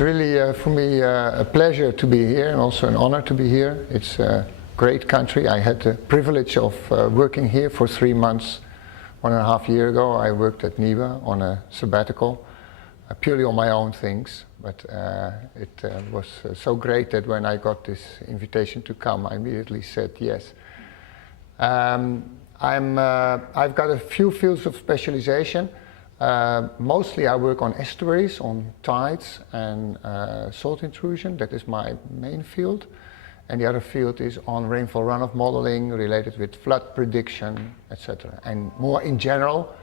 It's really for me a pleasure to be here and also an honor to be here. It's a great country. I had the privilege of working here for 3 months 1.5 years ago. I worked at NIBA on a sabbatical, purely on my own things, but it was so great that when I got this invitation to come, I immediately said yes. I've got a few fields of specialization. Mostly I work on estuaries, on tides and salt intrusion. That is my main field. And the other field is on rainfall runoff modeling related with flood prediction, etc. And more in general,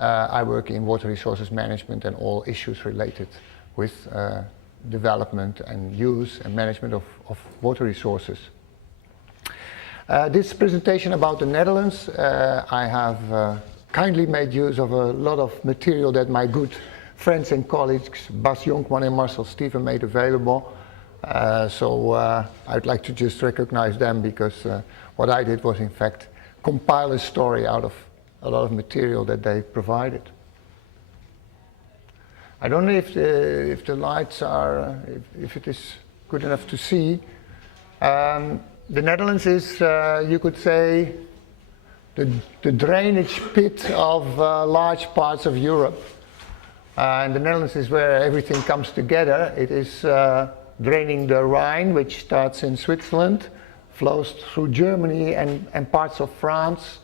I work in water resources management and all issues related with development and use and management of water resources. This presentation about the Netherlands, I have kindly made use of a lot of material that my good friends and colleagues Bas Jonkman and Marcel Steven made available. So I'd like to just recognize them because what I did was in fact compile a story out of a lot of material that they provided. I don't know if the lights are, if it is good enough to see. The Netherlands is, you could say, the drainage pit of large parts of Europe. And the Netherlands is where everything comes together. It is draining the Rhine, which starts in Switzerland, flows through Germany and parts of France,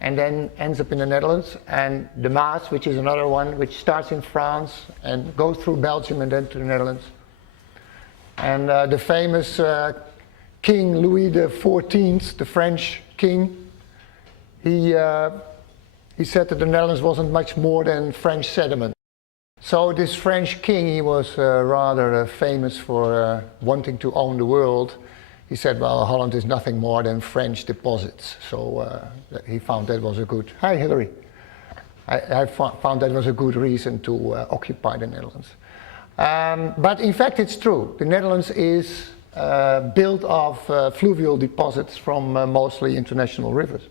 and then ends up in the Netherlands. And the Maas, which is another one, which starts in France and goes through Belgium and then to the Netherlands. And the famous King Louis XIV, the French king, he said that the Netherlands wasn't much more than French sediment. So this French king, he was rather famous for wanting to own the world. He said, well, Holland is nothing more than French deposits. So he found that was a good, hi Hillary, I found that was a good reason to occupy the Netherlands. But in fact it's true, the Netherlands is built of fluvial deposits from mostly international rivers.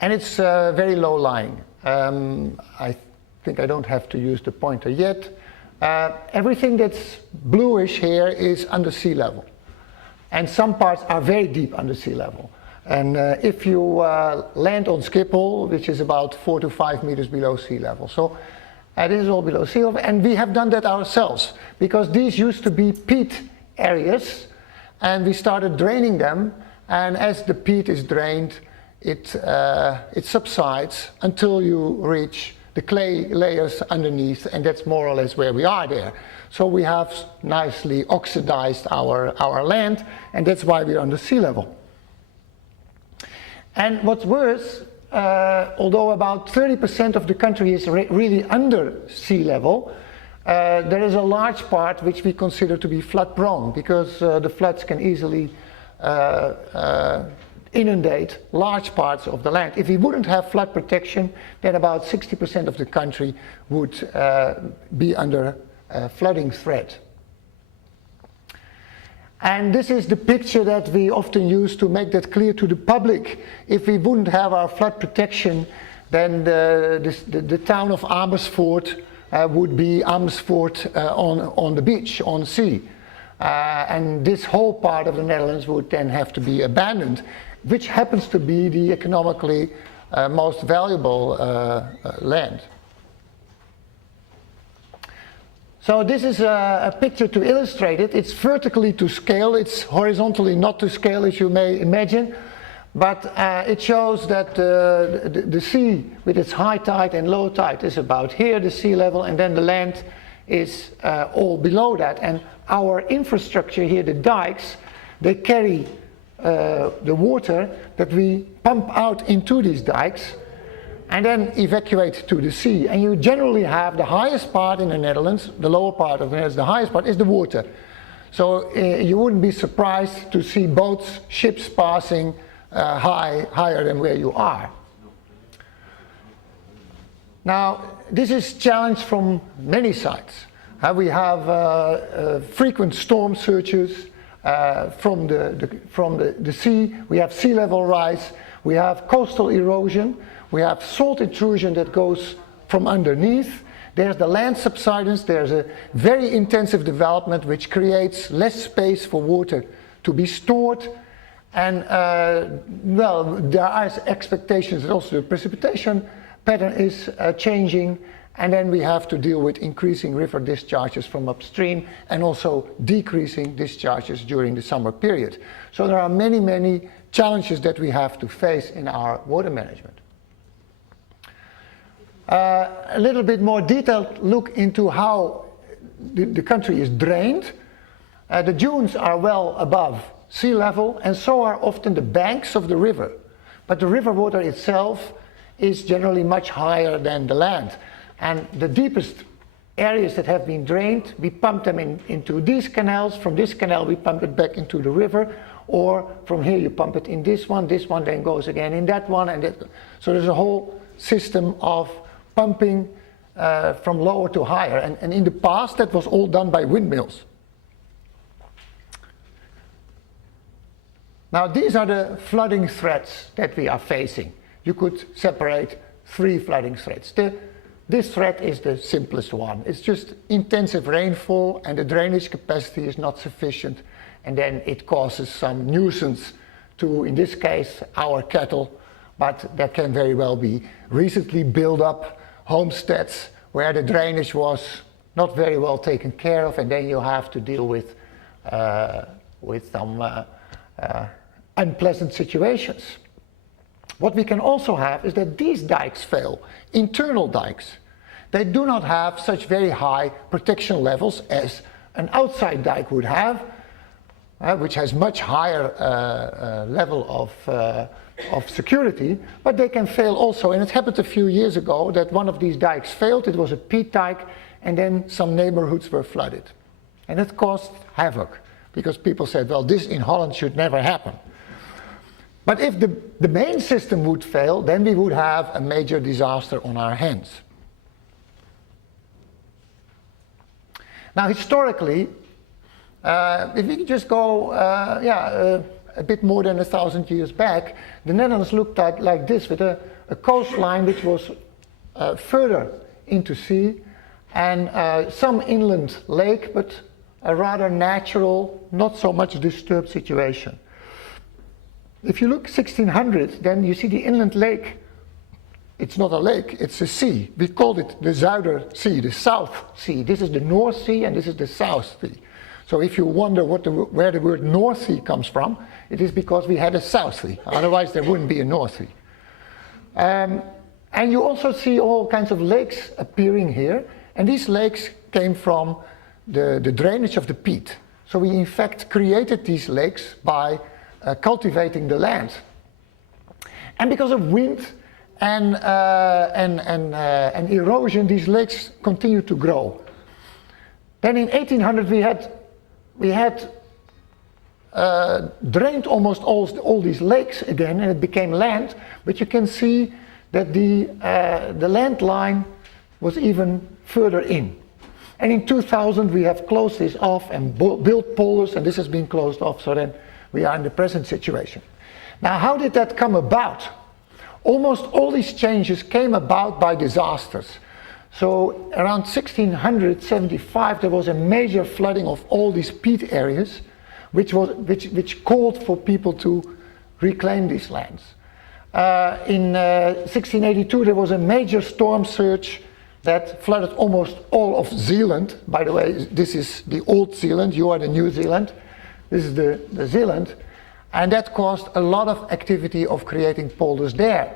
And it's very low lying. I think I don't have to use the pointer yet. Everything that's bluish here is under sea level. And some parts are very deep under sea level. And if you land on Schiphol, which is about 4 to 5 meters below sea level. So this is all below sea level. And we have done that ourselves because these used to be peat areas and we started draining them. And as the peat is drained, it subsides until you reach the clay layers underneath, and that's more or less where we are there. So we have nicely oxidized our land, and that's why we're under sea level. And what's worse, although about 30% of the country is really under sea level, there is a large part which we consider to be flood prone, because the floods can easily inundate large parts of the land. If we wouldn't have flood protection, then about 60% of the country would be under flooding threat. And this is the picture that we often use to make that clear to the public. If we wouldn't have our flood protection, then the town of Amersfoort would be Amersfoort on the beach, on the sea. And this whole part of the Netherlands would then have to be abandoned, which happens to be the economically most valuable land. So this is a picture to illustrate it. It's vertically to scale, it's horizontally not to scale, as you may imagine, but it shows that the sea with its high tide and low tide is about here, the sea level, and then the land is all below that. And our infrastructure here, the dikes, they carry the water that we pump out into these dikes and then evacuate to the sea. And you generally have the highest part in the Netherlands, the lower part of the Netherlands, the highest part is the water. So you wouldn't be surprised to see boats, ships passing higher than where you are. Now, this is challenged from many sides. We have frequent storm surges from the sea. We have sea level rise. We have coastal erosion. We have salt intrusion that goes from underneath. There's the land subsidence, there's a very intensive development which creates less space for water to be stored. And well, there are expectations that also the precipitation pattern is changing, and then we have to deal with increasing river discharges from upstream and also decreasing discharges during the summer period. So there are many, many challenges that we have to face in our water management. A little bit more detailed look into how the country is drained. The dunes are well above sea level, and so are often the banks of the river. But the river water itself is generally much higher than the land. And the deepest areas that have been drained, we pump them into these canals. From this canal we pump it back into the river, or from here you pump it in this one then goes again in that one, and that. So there's a whole system of pumping from lower to higher. And in the past that was all done by windmills. Now these are the flooding threats that we are facing. You could separate 3 flooding threats. This threat is the simplest one. It's just intensive rainfall and the drainage capacity is not sufficient, and then it causes some nuisance to, in this case, our cattle, but there can very well be recently built up homesteads where the drainage was not very well taken care of, and then you have to deal with some unpleasant situations. What we can also have is that these dikes fail, internal dikes. They do not have such very high protection levels as an outside dike would have, which has much higher level of security, but they can fail also. And it happened a few years ago that one of these dikes failed. It was a peat dike, and then some neighborhoods were flooded. And it caused havoc, because people said, well, this in Holland should never happen. But if the main system would fail, then we would have a major disaster on our hands. Now, historically, if we just go a bit more than 1,000 years back, the Netherlands looked like this, with a coastline which was further into sea, and some inland lake, but a rather natural, not so much disturbed situation. If you look 1600, then you see the inland lake. It's not a lake, it's a sea. We called it the Zuiderzee, the South Sea. This is the North Sea and this is the South Sea. So if you wonder where the word North Sea comes from, it is because we had a South Sea. Otherwise there wouldn't be a North Sea. And you also see all kinds of lakes appearing here. And these lakes came from the drainage of the peat. So we in fact created these lakes by cultivating the land. And because of wind and erosion, these lakes continue to grow. Then in 1800 we had drained almost all these lakes again, and it became land, but you can see that the land line was even further in. And in 2000 we have closed this off and built polders, and this has been closed off, so then we are in the present situation. Now, how did that come about? Almost all these changes came about by disasters. So around 1675 there was a major flooding of all these peat areas, which called for people to reclaim these lands. In 1682 there was a major storm surge that flooded almost all of Zealand. By the way, this is the old Zealand, you are the New Zealand. This is the Zealand, and that caused a lot of activity of creating polders there.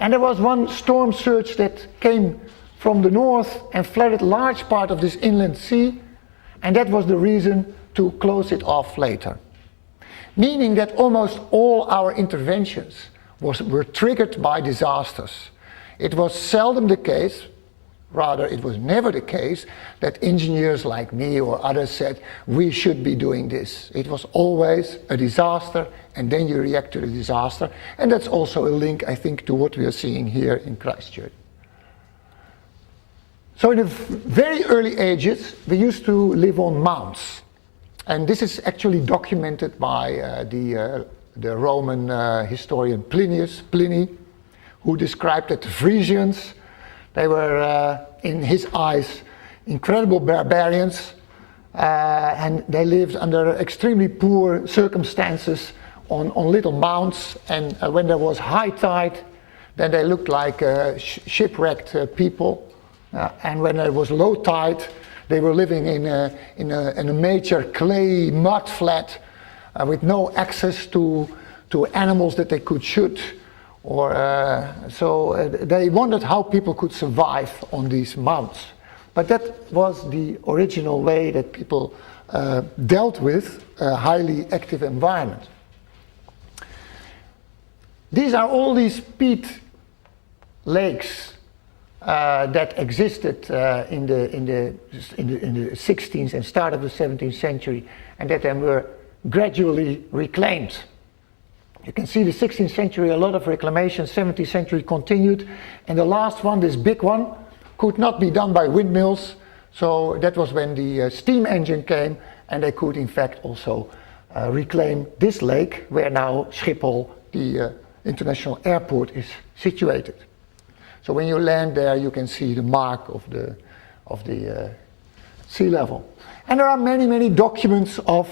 And there was one storm surge that came from the north and flooded large part of this inland sea, and that was the reason to close it off later. Meaning that almost all our interventions were triggered by disasters. It was seldom the case, rather it was never the case, that engineers like me or others said, we should be doing this. It was always a disaster, and then you react to the disaster. And that's also a link, I think, to what we are seeing here in Christchurch. So in the very early ages, we used to live on mounds. And this is actually documented by the Roman historian Pliny, who described that the Frisians, they were in his eyes, incredible barbarians, and they lived under extremely poor circumstances on little mounds, and when there was high tide, then they looked like shipwrecked people, and when there was low tide, they were living in a major clay mud flat with no access to animals that they could shoot, so they wondered how people could survive on these mounts. But that was the original way that people dealt with a highly active environment. These are all these peat lakes that existed in the 16th and start of the 17th century, and that then were gradually reclaimed. You can see the 16th century, a lot of reclamation, 17th century continued, and the last one, this big one, could not be done by windmills, so that was when the steam engine came, and they could in fact also reclaim this lake, where now Schiphol, the international airport, is situated. So when you land there, you can see the mark of the sea level. And there are many, many documents of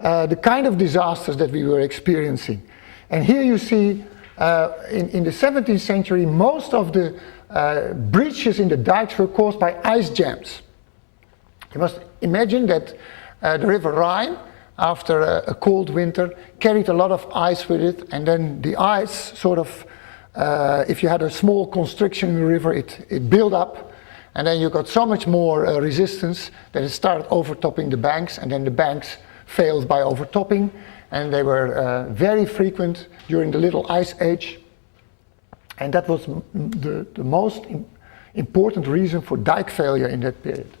the kind of disasters that we were experiencing. And here you see, in the 17th century, most of the breaches in the dikes were caused by ice jams. You must imagine that the River Rhine, after a cold winter, carried a lot of ice with it, and then the ice sort of, if you had a small constriction in the river, it built up, and then you got so much more resistance that it started overtopping the banks, and then the banks failed by overtopping, and they were very frequent during the Little Ice Age, and that was the most important reason for dike failure in that period.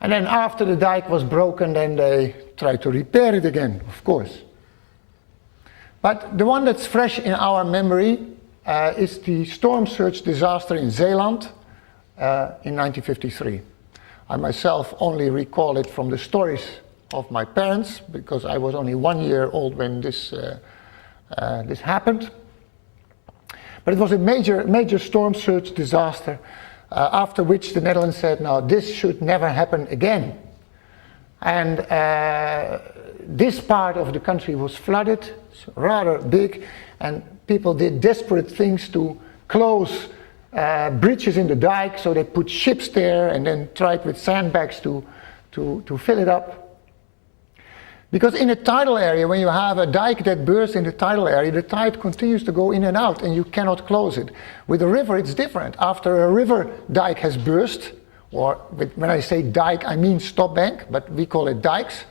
And then after the dike was broken, then they tried to repair it again, of course. But the one that's fresh in our memory is the storm surge disaster in Zeeland in 1953. I myself only recall it from the stories of my parents, because I was only 1 year old when this happened. But it was a major storm surge disaster, after which the Netherlands said, now this should never happen again. And this part of the country was flooded, it's rather big, and people did desperate things to close breaches in the dike, so they put ships there and then tried with sandbags to fill it up. Because in a tidal area, when you have a dike that bursts in the tidal area, the tide continues to go in and out, and you cannot close it. With a river, it's different. After a river dike has burst, or when I say dike, I mean stop bank, but we call it dikes.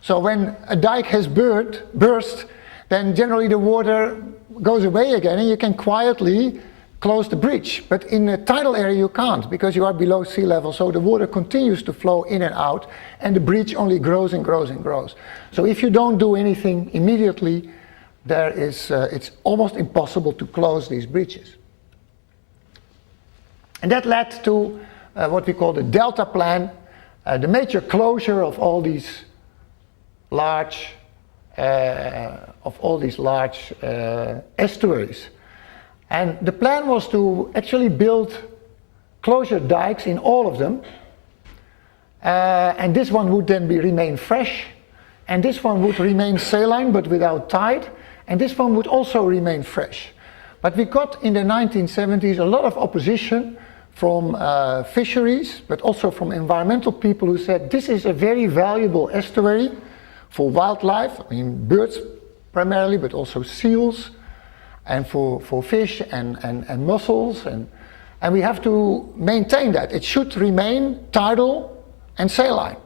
So when a dike has burst, then generally the water goes away again, and you can quietly close the breach. But in a tidal area you can't, because you are below sea level, so the water continues to flow in and out, and the breach only grows and grows and grows. So if you don't do anything immediately, it's almost impossible to close these breaches. And that led to what we call the Delta Plan, the major closure of all these large estuaries. And the plan was to actually build closure dikes in all of them, and this one would then remain fresh, and this one would remain saline but without tide, and this one would also remain fresh. But we got in the 1970s a lot of opposition from fisheries, but also from environmental people who said this is a very valuable estuary for wildlife, I mean birds primarily, but also seals, and for fish and mussels, and we have to maintain that. It should remain tidal and saline.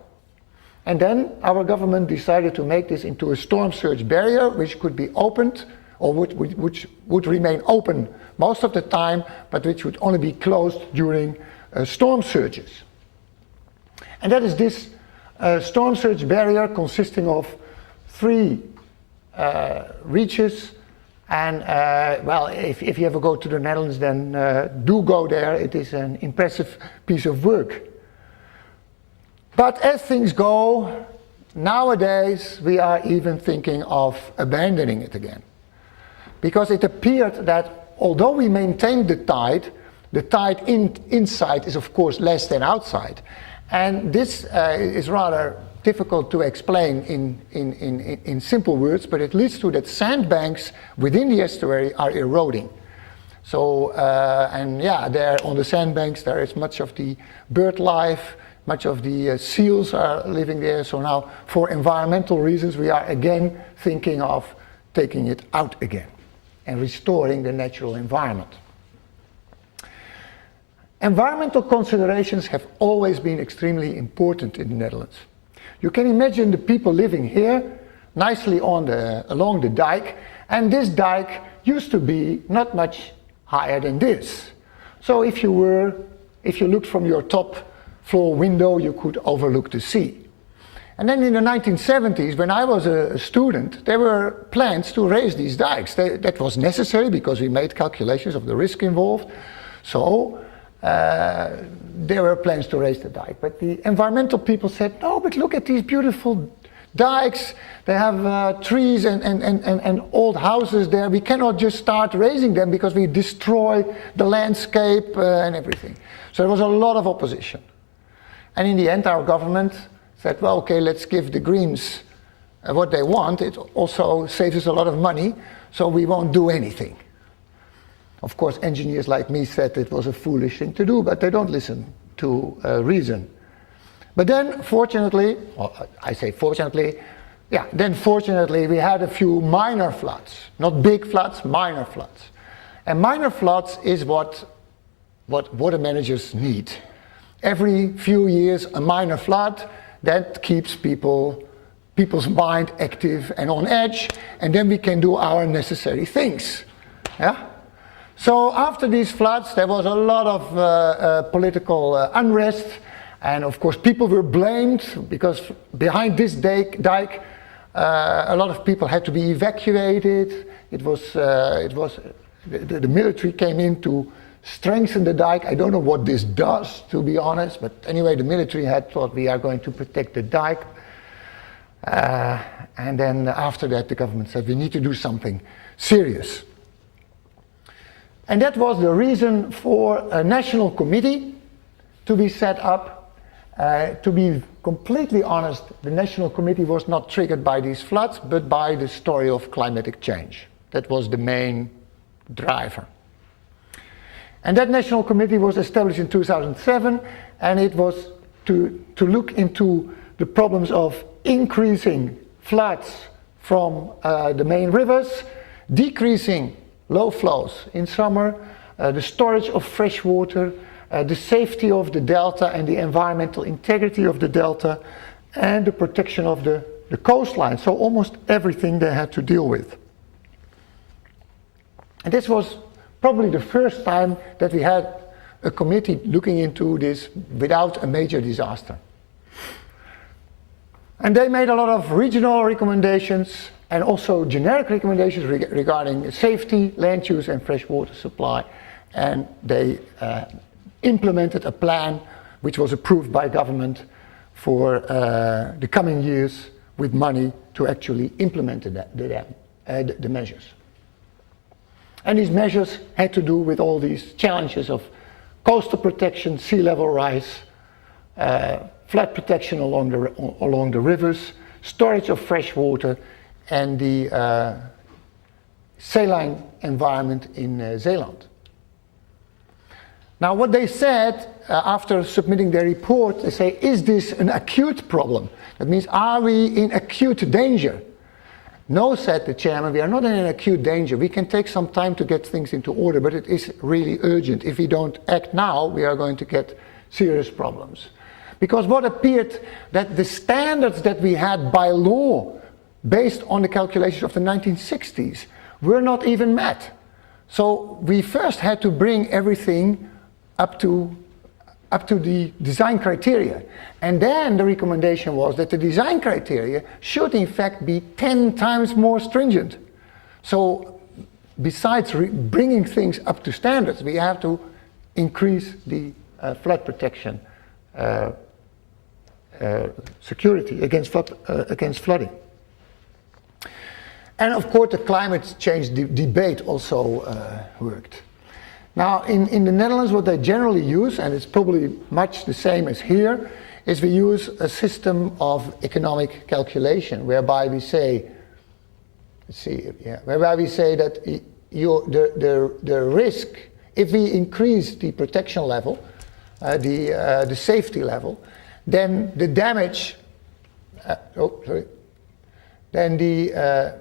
And then our government decided to make this into a storm surge barrier, which could be opened, or which would remain open most of the time, but which would only be closed during storm surges. And that is this storm surge barrier consisting of 3 reaches. And well, if you ever go to the Netherlands, then do go there. It is an impressive piece of work. But as things go, nowadays we are even thinking of abandoning it again. Because it appeared that although we maintained the tide, the tide inside is of course less than outside. And this is rather difficult to explain in simple words, but it leads to that sandbanks within the estuary are eroding. So, and yeah, there on the sandbanks there is much of the bird life, much of the seals are living there. So now, for environmental reasons, we are again thinking of taking it out again and restoring the natural environment. Environmental considerations have always been extremely important in the Netherlands. You can imagine the people living here nicely along the dike, and this dike used to be not much higher than this. So if you looked from your top floor window, you could overlook the sea. And then in the 1970s, when I was a student, there were plans to raise these dikes. That was necessary because we made calculations of the risk involved. So there were plans to raise the dike. But the environmental people said, no, but look at these beautiful dikes. They have trees and old houses there. We cannot just start raising them because we destroy the landscape and everything. So there was a lot of opposition. And in the end, our government said, well, okay, let's give the Greens what they want. It also saves us a lot of money, so we won't do anything. Of course, engineers like me said it was a foolish thing to do, but they don't listen to reason. But then, fortunately, well, I say fortunately, yeah, then fortunately we had a few minor floods. Not big floods, minor floods. And minor floods is what water managers need. Every few years, a minor flood, that keeps people's mind active and on edge, and then we can do our necessary things. Yeah? So after these floods, there was a lot of political unrest, and of course people were blamed because behind this dike, a lot of people had to be evacuated. The military came in to strengthen the dike. I don't know what this does, to be honest, but anyway, the military had thought we are going to protect the dike. And then after that, the government said we need to do something serious. And that was the reason for a national committee to be set up. To be completely honest, the national committee was not triggered by these floods, but by the story of climatic change. That was the main driver. And that national committee was established in 2007, and it was to look into the problems of increasing floods from the main rivers, decreasing low flows in summer, the storage of fresh water, the safety of the delta and the environmental integrity of the delta, and the protection of the coastline. So almost everything they had to deal with. And this was probably the first time that we had a committee looking into this without a major disaster. And they made a lot of regional recommendations and also generic recommendations regarding safety, land use and fresh water supply. And they implemented a plan which was approved by government for the coming years with money to actually implement the measures. And these measures had to do with all these challenges of coastal protection, sea level rise, flood protection along the rivers, storage of fresh water, and the saline environment in Zeeland. Now what they said after submitting their report, they say, is this an acute problem? That means, are we in acute danger? No, said the chairman, we are not in an acute danger. We can take some time to get things into order, but it is really urgent. If we don't act now, we are going to get serious problems. Because what appeared that the standards that we had by law, based on the calculations of the 1960s, were not even met. So we first had to bring everything up to the design criteria. And then the recommendation was that the design criteria should in fact be 10 times more stringent. So besides bringing things up to standards, we have to increase the flood protection security against flooding. And of course the climate change debate also worked. Now, in the Netherlands, what they generally use, and it's probably much the same as here, is we use a system of economic calculation, whereby we say, whereby we say that the risk, if we increase the protection level, the safety level, then the damage, then the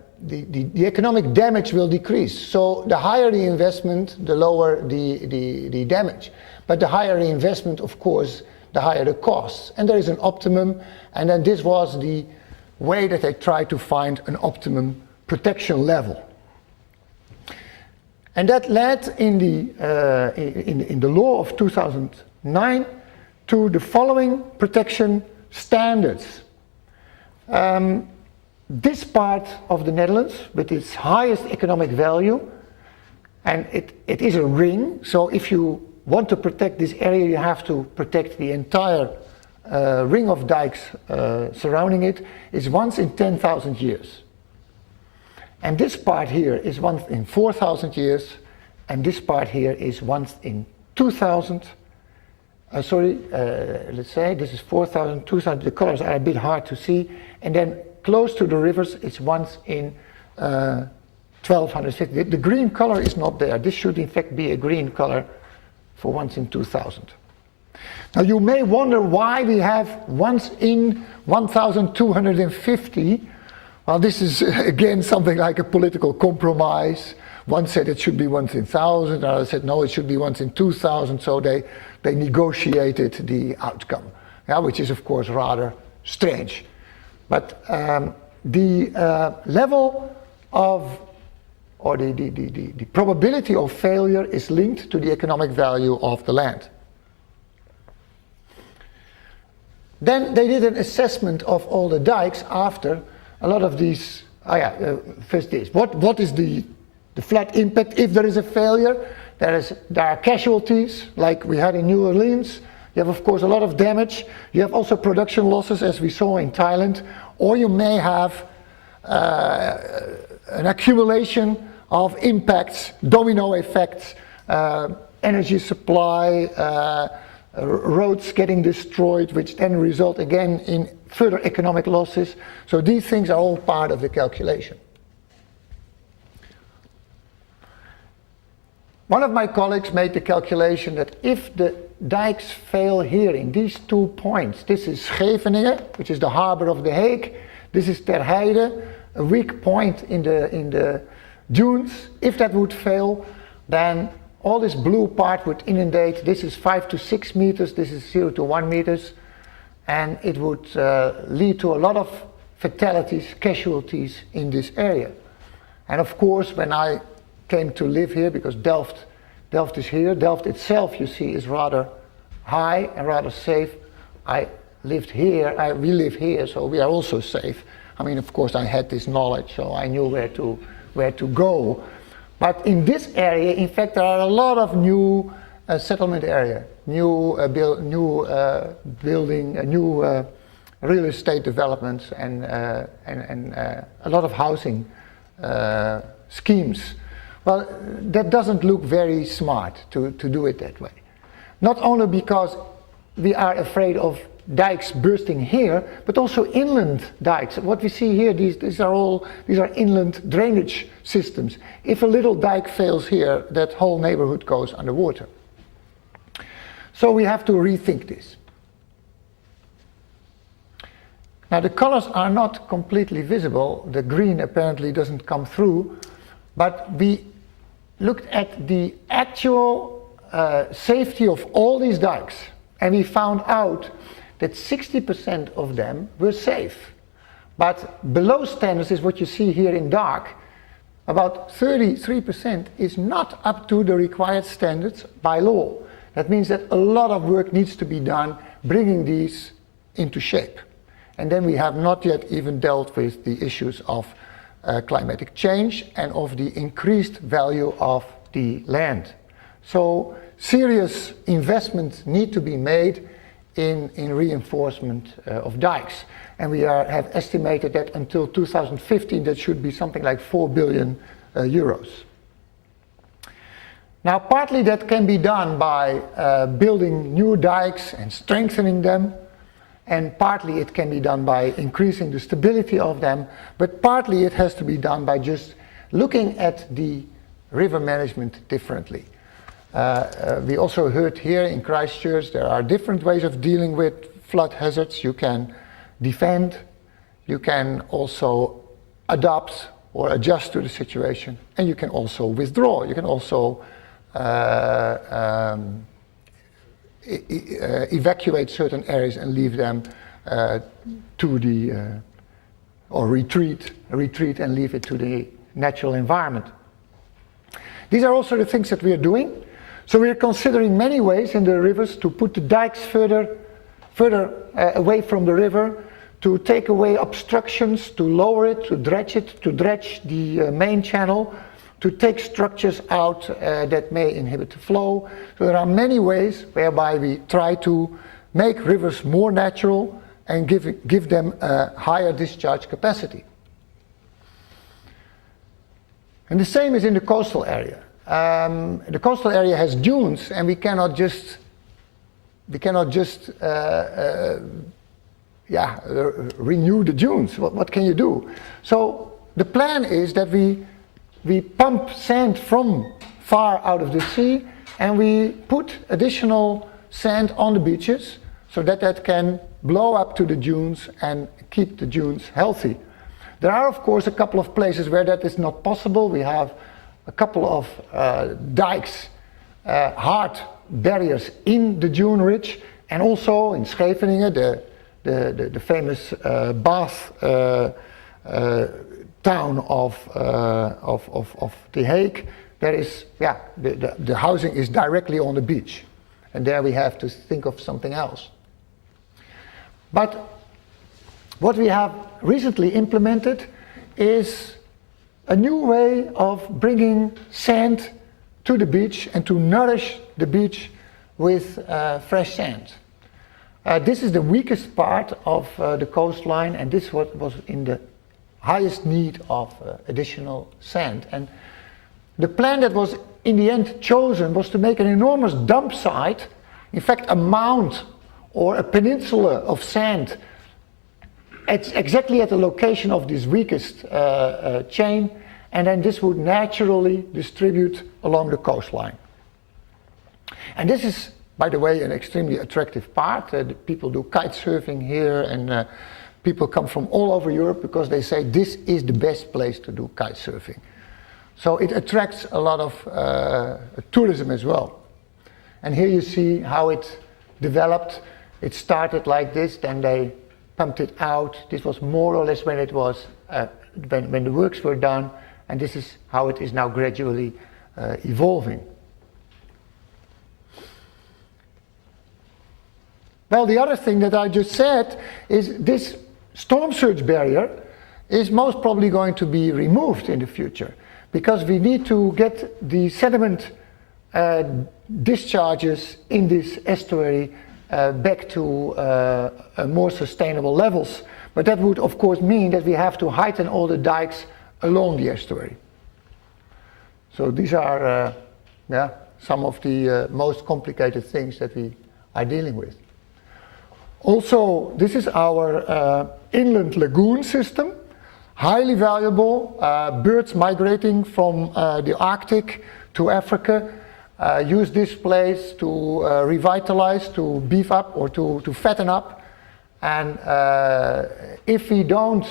economic damage will decrease. So the higher the investment, the lower the damage. But the higher the investment, of course, the higher the costs. And there is an optimum, and then this was the way that they tried to find an optimum protection level. And that led in the law of 2009 to the following protection standards. This part of the Netherlands, with its highest economic value, and it is a ring, so if you want to protect this area, you have to protect the entire ring of dikes surrounding it, is once in 10,000 years. And this part here is once in 4,000 years, and this part here is once in 2,000. Let's say this is 4,000, 2,000, the colors are a bit hard to see, and then close to the rivers it's once in 1,250. The green color is not there. This should in fact be a green color for once in 2,000. Now you may wonder why we have once in 1,250. Well, this is again something like a political compromise. One said it should be once in 1,000, another said no, it should be once in 2,000, so they negotiated the outcome, which is of course rather strange. But the level of, or the probability of failure is linked to the economic value of the land. Then they did an assessment of all the dikes after a lot of these, first this, what is the flood impact if there is a failure? There are casualties, like we had in New Orleans. You have, of course, a lot of damage. You have also production losses, as we saw in Thailand. Or you may have an accumulation of impacts, domino effects, energy supply, roads getting destroyed, which then result again in further economic losses. So these things are all part of the calculation. One of my colleagues made the calculation that if the dikes fail here in these 2 points, this is Savenije, which is the harbor of The Hague, this is Ter Heide, a weak point in the dunes. If that would fail, then all this blue part would inundate. This is 5 to 6 meters, this is 0 to 1 meters, and it would lead to a lot of fatalities, casualties in this area. And of course, when I came to live here, because Delft is here. Delft itself, you see, is rather high and rather safe. I lived here, we live here, so we are also safe. I mean, of course, I had this knowledge, so I knew where to go. But in this area, in fact, there are a lot of new settlement area, new building, new real estate developments, and a lot of housing schemes. Well, that doesn't look very smart to do it that way. Not only because we are afraid of dikes bursting here, but also inland dikes. What we see here, these are inland drainage systems. If a little dike fails here, that whole neighborhood goes underwater. So we have to rethink this. Now the colors are not completely visible. The green apparently doesn't come through, but we looked at the actual safety of all these dikes, and we found out that 60% of them were safe. But below standards is what you see here in dark. About 33% is not up to the required standards by law. That means that a lot of work needs to be done bringing these into shape. And then we have not yet even dealt with the issues of climatic change and of the increased value of the land. So serious investments need to be made in reinforcement of dikes. And we have estimated that until 2015 that should be something like 4 billion euros. Now, partly that can be done by building new dikes and strengthening them, and partly it can be done by increasing the stability of them, but partly it has to be done by just looking at the river management differently. We also heard here in Christchurch there are different ways of dealing with flood hazards. You can defend, you can also adapt or adjust to the situation, and you can also withdraw. You can also evacuate certain areas and leave them to the, or retreat and leave it to the natural environment. These are also the things that we are doing. So we are considering many ways in the rivers to put the dikes further away from the river, to take away obstructions, to lower it, to dredge the main channel, to take structures out that may inhibit the flow. So there are many ways whereby we try to make rivers more natural and give them a higher discharge capacity. And the same is in the coastal area. The coastal area has dunes, and we cannot just renew the dunes. What can you do? So the plan is that we pump sand from far out of the sea, and we put additional sand on the beaches so that that can blow up to the dunes and keep the dunes healthy. There are, of course, a couple of places where that is not possible. We have a couple of dikes, hard barriers in the dune ridge, and also in Scheveningen, the famous bath town of The Hague. There is, the housing is directly on the beach, and there we have to think of something else. But what we have recently implemented is a new way of bringing sand to the beach and to nourish the beach with fresh sand. This is the weakest part of the coastline, and this was in the highest need of additional sand. And the plan that was in the end chosen was to make an enormous dump site, in fact a mound or a peninsula of sand. It's exactly at the location of this weakest chain, and then this would naturally distribute along the coastline. And this is, by the way, an extremely attractive part. People do kite surfing here, and people come from all over Europe because they say this is the best place to do kite surfing. So it attracts a lot of tourism as well. And here you see how it developed. It started like this, then they pumped it out. This was more or less when it was when the works were done, and this is how it is now gradually evolving. Well, the other thing that I just said is this storm surge barrier is most probably going to be removed in the future, because we need to get the sediment discharges in this estuary back to more sustainable levels. But that would of course mean that we have to heighten all the dikes along the estuary. So these are some of the most complicated things that we are dealing with. Also, this is our inland lagoon system, highly valuable. Birds migrating from the Arctic to Africa use this place to revitalize, to beef up, or to fatten up. And if we don't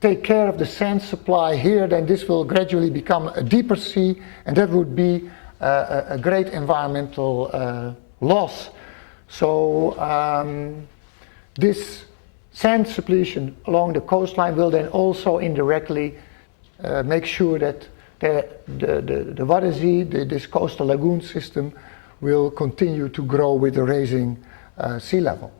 take care of the sand supply here, then this will gradually become a deeper sea, and that would be a great environmental loss. So this sand suppletion along the coastline will then also indirectly make sure that the Waddenzee, this coastal lagoon system, will continue to grow with the rising sea level.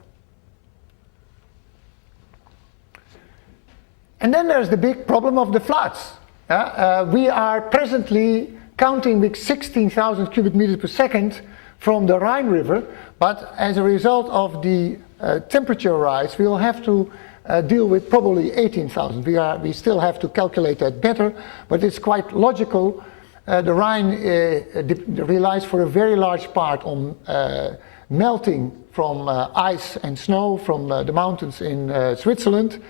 And then there's the big problem of the floods. We are presently counting with 16,000 cubic meters per second from the Rhine River, but as a result of the temperature rise, we will have to deal with probably 18,000. We still have to calculate that better, but it's quite logical The Rhine relies for a very large part on melting from ice and snow from the mountains in Switzerland.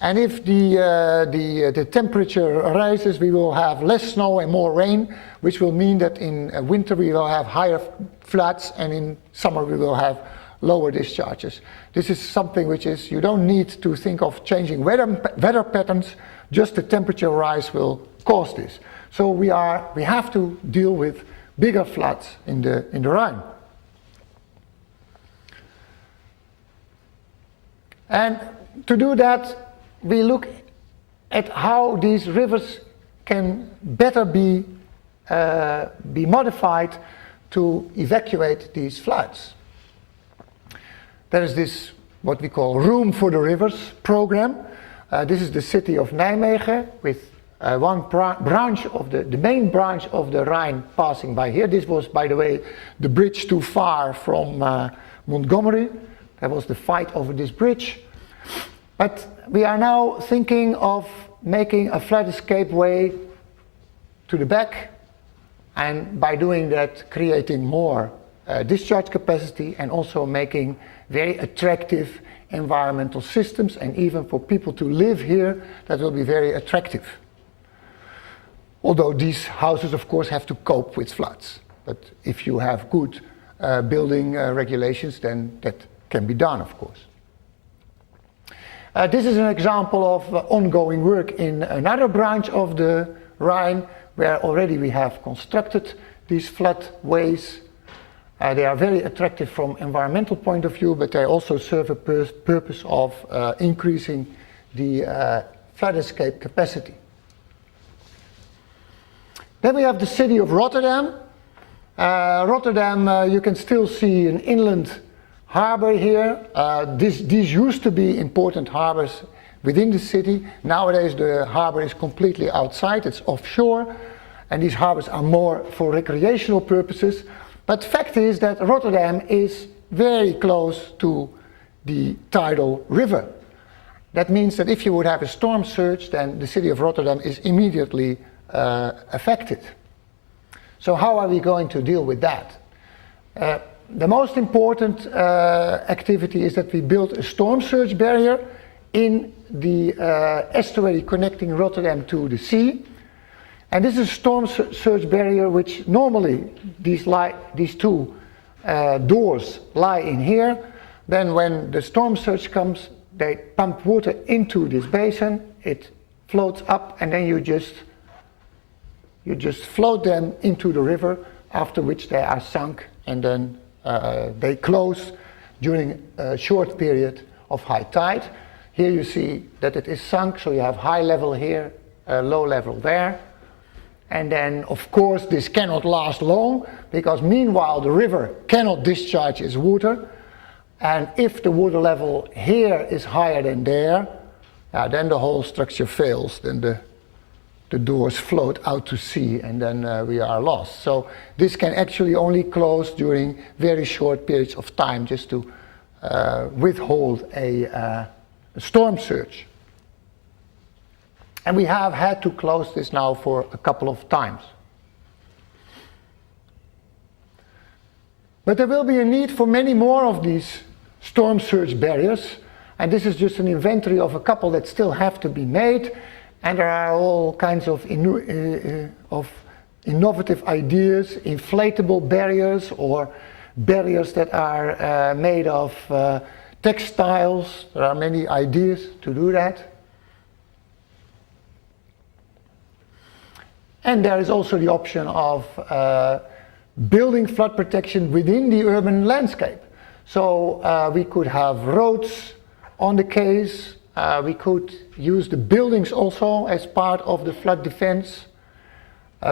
And if the temperature rises, we will have less snow and more rain, which will mean that in winter we will have higher floods, and in summer we will have lower discharges. This is something which is, you don't need to think of changing weather patterns, just the temperature rise will cause this. So we have to deal with bigger floods in the Rhine. And to do that, we look at how these rivers can better be modified to evacuate these floods. There is this, what we call Room for the Rivers program. This is the city of Nijmegen with one branch of the main branch of the Rhine passing by here. This was, by the way, the bridge too far from Montgomery. There was the fight over this bridge. But we are now thinking of making a flood escape way to the back, and by doing that creating more discharge capacity, and also making very attractive environmental systems, and even for people to live here that will be very attractive. Although these houses of course have to cope with floods, but if you have good building regulations, then that can be done, of course. This is an example of ongoing work in another branch of the Rhine, where already we have constructed these floodways. They are very attractive from environmental point of view, but they also serve a purpose of increasing the flood escape capacity. Then we have the city of Rotterdam. Rotterdam, you can still see an inland harbor here. These used to be important harbors within the city. Nowadays the harbor is completely outside, it's offshore, and these harbors are more for recreational purposes. But the fact is that Rotterdam is very close to the tidal river. That means that if you would have a storm surge, then the city of Rotterdam is immediately affected. So how are we going to deal with that? The most important activity is that we build a storm surge barrier in the estuary connecting Rotterdam to the sea. And this is a storm surge barrier which normally these two doors lie in here. Then when the storm surge comes, they pump water into this basin, it floats up, and then you just float them into the river, after which they are sunk, and then they close during a short period of high tide. Here you see that it is sunk, so you have high level here, low level there. And then, of course, this cannot last long, because meanwhile the river cannot discharge its water. And if the water level here is higher than there, then the whole structure fails. Then the doors float out to sea, and then we are lost. So this can actually only close during very short periods of time, just to withhold a storm surge. And we have had to close this now for a couple of times. But there will be a need for many more of these storm surge barriers, and this is just an inventory of a couple that still have to be made. And there are all kinds of innovative ideas, inflatable barriers, or barriers that are made of textiles. There are many ideas to do that. And there is also the option of building flood protection within the urban landscape. So we could have roads on the quays. We could use the buildings also as part of the flood defense.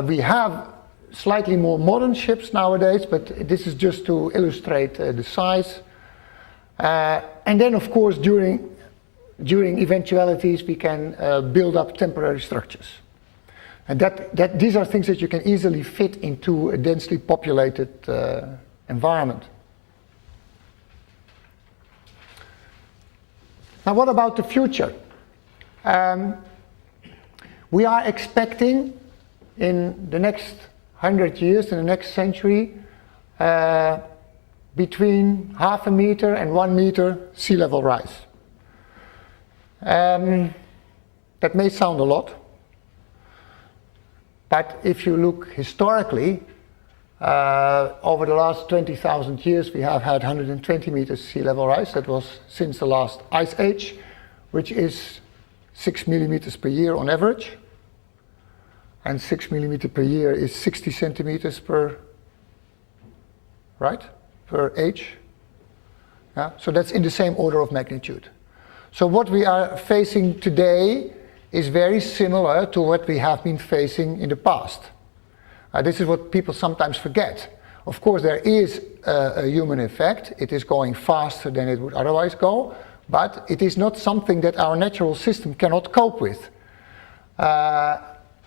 We have slightly more modern ships nowadays, but this is just to illustrate the size. And then, of course, during eventualities, we can build up temporary structures. And these are things that you can easily fit into a densely populated environment. Now, what about the future? We are expecting in the next 100 years, in the next century, between 0.5 meter and 1 meter sea level rise. That may sound a lot, but if you look historically, over the last 20,000 years we have had 120 meters sea level rise. That was since the last ice age, which is 6 millimeters per year on average. And 6 millimeters per year is 60 centimeters per age. Yeah? So that's in the same order of magnitude. So what we are facing today is very similar to what we have been facing in the past. This is what people sometimes forget. Of course, there is a human effect. It is going faster than it would otherwise go, but it is not something that our natural system cannot cope with.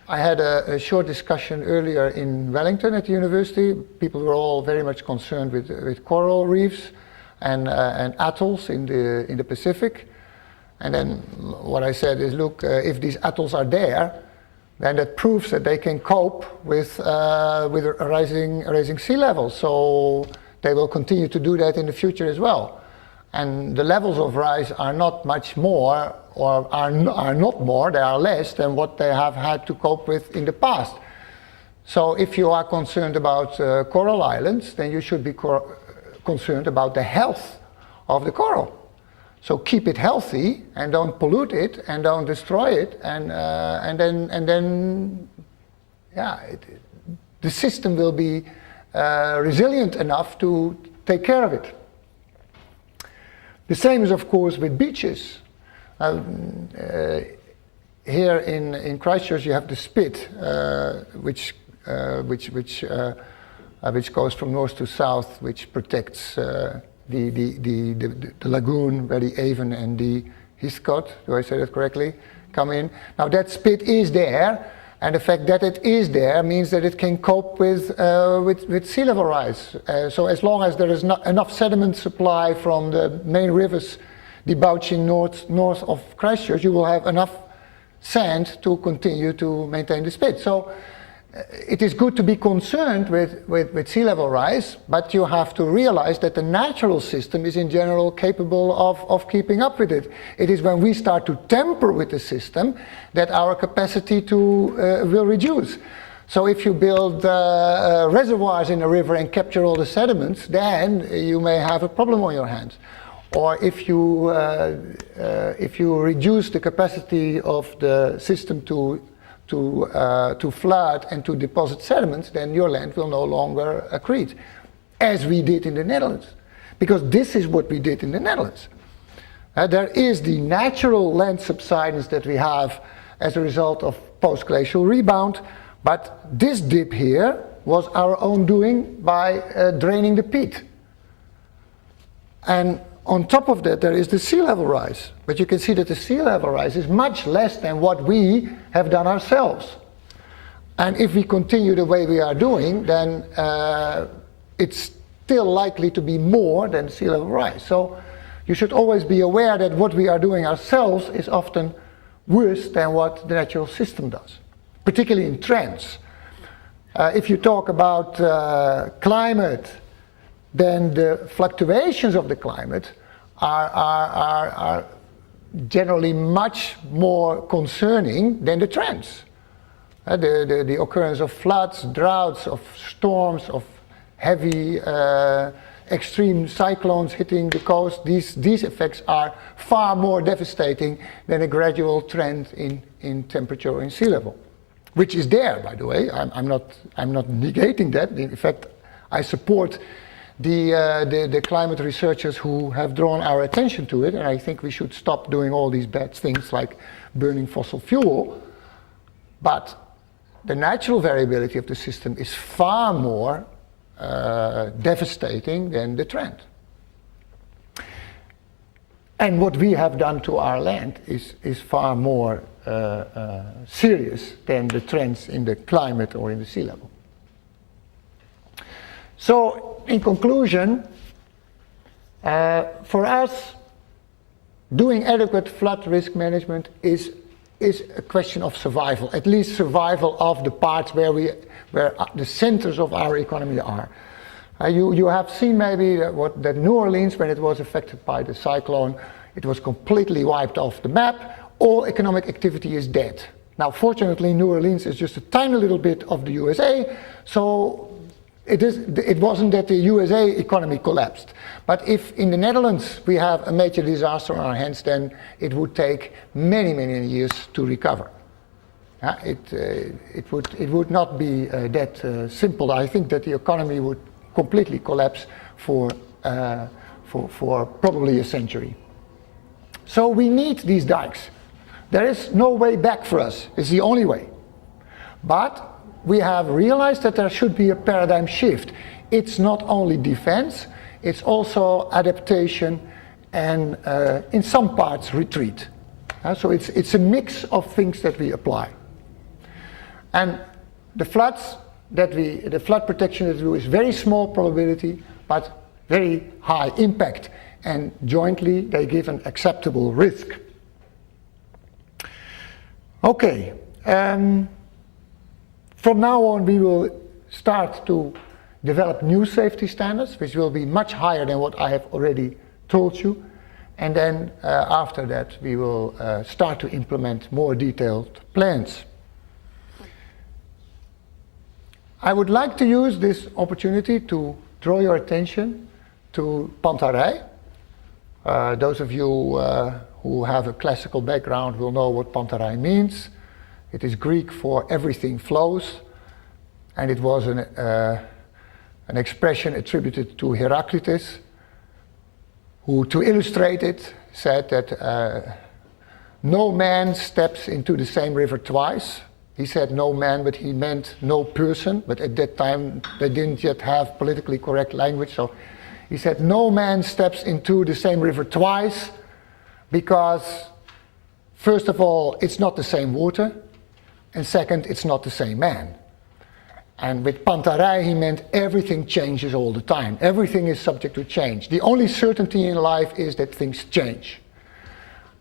I had a short discussion earlier in Wellington at the university. People were all very much concerned with coral reefs and atolls in the Pacific. And then what I said is, look, if these atolls are there, then that proves that they can cope with a rising sea level. So they will continue to do that in the future as well. And the levels of rise are not much more, or are not more, they are less than what they have had to cope with in the past. So if you are concerned about coral islands, then you should be concerned about the health of the coral. So keep it healthy and don't pollute it and don't destroy it, and then the system will be resilient enough to take care of it. The same is, of course, with beaches. Here in Christchurch, you have the spit, which goes from north to south, which protects the lagoon where the Avon and the Heathcote, do I say that correctly, come in. Now that spit is there, and the fact that it is there means that it can cope with sea level rise. So as long as there is not enough sediment supply from the main rivers debouching north of Christchurch, you will have enough sand to continue to maintain the spit. So it is good to be concerned with sea level rise, but you have to realize that the natural system is in general capable of keeping up with it. It is when we start to tamper with the system that our capacity will reduce. So if you build reservoirs in a river and capture all the sediments, then you may have a problem on your hands. Or if you reduce the capacity of the system to flood and to deposit sediments, then your land will no longer accrete, as we did in the Netherlands. Because this is what we did in the Netherlands. There is the natural land subsidence that we have as a result of post-glacial rebound, but this dip here was our own doing by draining the peat. And on top of that, there is the sea level rise. But you can see that the sea level rise is much less than what we have done ourselves. And if we continue the way we are doing, then it's still likely to be more than sea level rise. So you should always be aware that what we are doing ourselves is often worse than what the natural system does, particularly in trends. If you talk about climate, then the fluctuations of the climate are generally much more concerning than the trends. The occurrence of floods, droughts, of storms, of heavy extreme cyclones hitting the coast, these effects are far more devastating than a gradual trend in temperature or in sea level, which is there, by the way. I'm not negating that. In fact, I support the climate researchers who have drawn our attention to it, and I think we should stop doing all these bad things like burning fossil fuel. But the natural variability of the system is far more devastating than the trend. And what we have done to our land is far more serious than the trends in the climate or in the sea level. So, in conclusion, for us, doing adequate flood risk management is is a question of survival, at least survival of the parts where the centers of our economy are. You have seen maybe that New Orleans, when it was affected by the cyclone, it was completely wiped off the map. All economic activity is dead. Now, fortunately, New Orleans is just a tiny little bit of the USA, so it wasn't that the USA economy collapsed. But if in the Netherlands we have a major disaster on our hands, then it would take many, many years to recover. It would not be that simple. I think that the economy would completely collapse for probably a century. So we need these dikes. There is no way back for us. It's the only way. But we have realized that there should be a paradigm shift. It's not only defense, it's also adaptation and in some parts retreat. So it's a mix of things that we apply. And the flood protection that we do is very small probability, but very high impact. And jointly they give an acceptable risk. Okay. From now on, we will start to develop new safety standards, which will be much higher than what I have already told you. And then after that, we will start to implement more detailed plans. I would like to use this opportunity to draw your attention to pantarij. Those of you who have a classical background will know what pantarij means. It is Greek for everything flows, and it was an expression attributed to Heraclitus, who, to illustrate it, said that no man steps into the same river twice. He said no man, but he meant no person, but at that time they didn't yet have politically correct language, so he said no man steps into the same river twice, because first of all, it's not the same water, and second, it's not the same man. And with pantarij, he meant everything changes all the time. Everything is subject to change. The only certainty in life is that things change.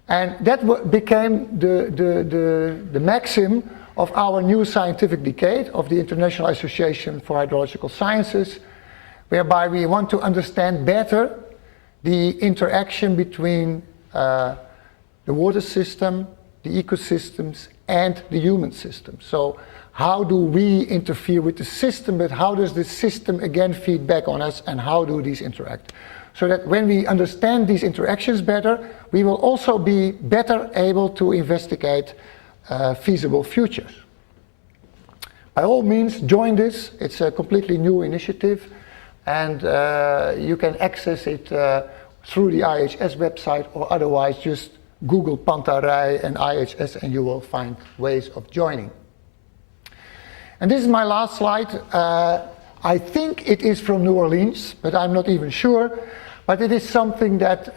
And that became the maxim of our new scientific decade of the International Association for Hydrological Sciences, whereby we want to understand better the interaction between the water system, the ecosystems, and the human system. So how do we interfere with the system, but how does the system again feed back on us, and how do these interact? So that when we understand these interactions better, we will also be better able to investigate feasible futures. By all means, join this. It's a completely new initiative, and you can access it through the IHS website, or otherwise just Google pantarij and IHS and you will find ways of joining. And this is my last slide. I think it is from New Orleans, but I'm not even sure. But it is something that,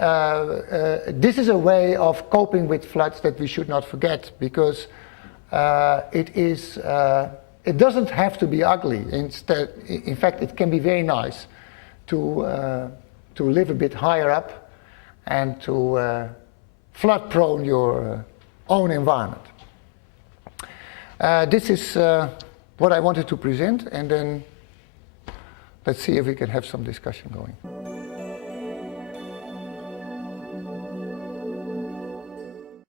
this is a way of coping with floods that we should not forget, because it doesn't have to be ugly. Instead, in fact, it can be very nice to live a bit higher up and to flood-prone your own environment. This is what I wanted to present, and then let's see if we can have some discussion going.